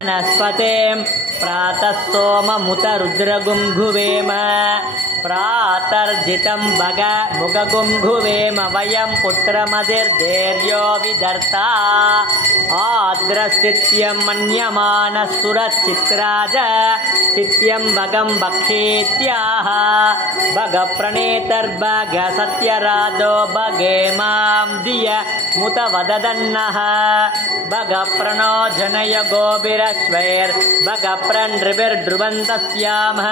वनस्पते प्रातः सोममुत रुद्रगुंघुवेम प्रातर्जितं भग मुगगुंघुवेम वयं पुत्रमधिर्धैर्यो विदर्ता आद्रस्थित्यं मन्यमानसुरचित्राज चित्यं भगं भक्षेत्याह भगप्रणेतर्भग सत्यराधो भगे मां धिय मुत वददन्नः भगप्रणो जनय गोभिरश्वैर्भगप्रनृभिर्ध्रुवन्तस्यामः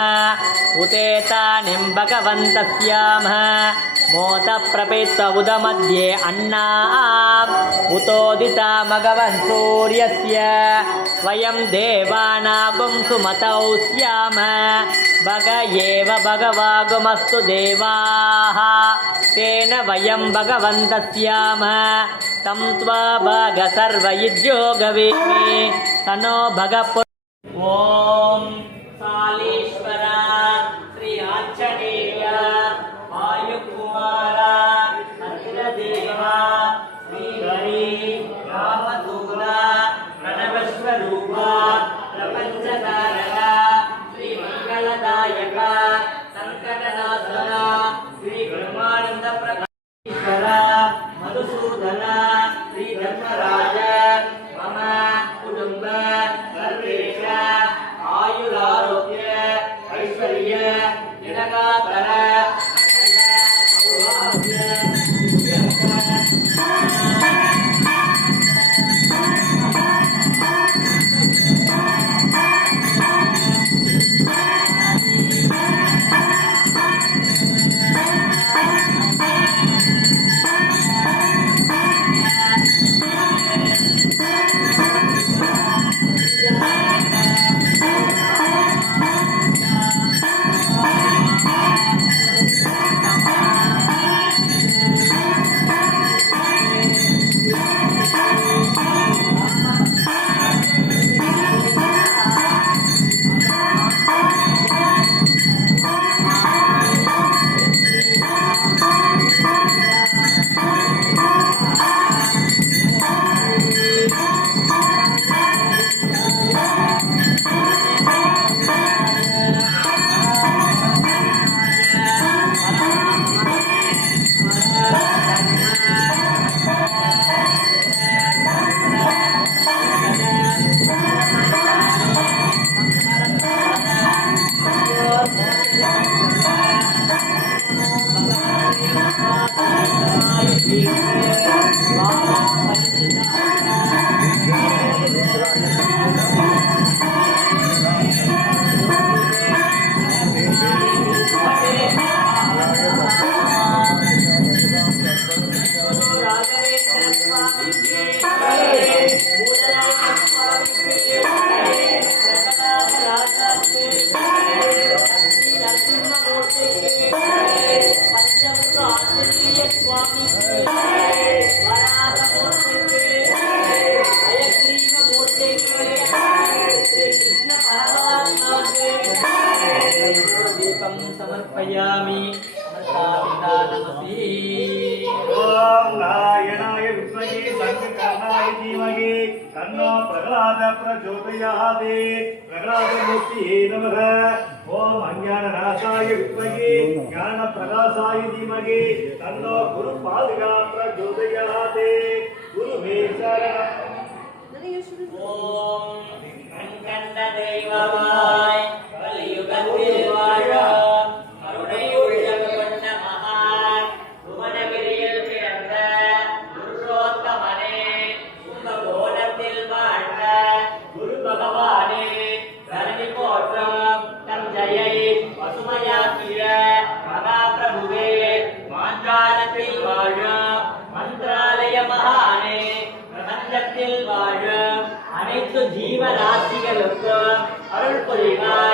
उतेतानिं भगवन्तस्यामः मोतप्रपेत्त उदमध्ये अन्नाम् उतोदिता मघवन् सूर्यस्य स्वयं देवानागुं सुमतौ स्याम भग एव भगवागुमस्तु देवाः तेन वयं भगवन्तस्याम तं त्वा भग सर्वयुज्यो गवेमि तनो भग ॐ सालेश्वर श्री आञ्जनेय वायुकुमार अखिलदेव श्रीहरि रामदूत प्रणवस्वरूप प्रपञ्चकारक श्रीमङ्गलदायक संकटनाशन श्री ब्रह्मानंद प्रकाशेश्वर मधुसूदन श्री धर्मराज मम कुटुंब सर्वेश आयुरारोग्य ऐश्वर्य निरगातर समर्पयामि समर्पयामि ओम नारायणाय विद्महे संकर्षणाय धीमहि तन्नो प्रह्लाद प्रचोदयात् प्रह्लादमूर्तये नमः ओम अज्ञाननाशाय विद्महे ज्ञानप्रकाशाय धीमहि तन्नो गुरुपादुका प्रचोदयात् गुरुवे शरणम् ओम कण्डदैवमाय कलियुगத்தில் வாழ கருணை உள்ளம் கொண்ட மகான் புவனகிரியில் பிறந்த புருஷோத்தமனே கும்பகோணத்தில் வாழ்ந்த குரு பகவானே தரணி போற்றும் தம் ஜெயை பசுமையாக்கிய மகாபிரபுவே மாஞ்சாலத்தில் வாழும் மந்திராலய மகானே பிரபஞ்சத்தில் வாழும் அனைத்து ஜீவராசிகளுக்கும் அருள் புரிவார்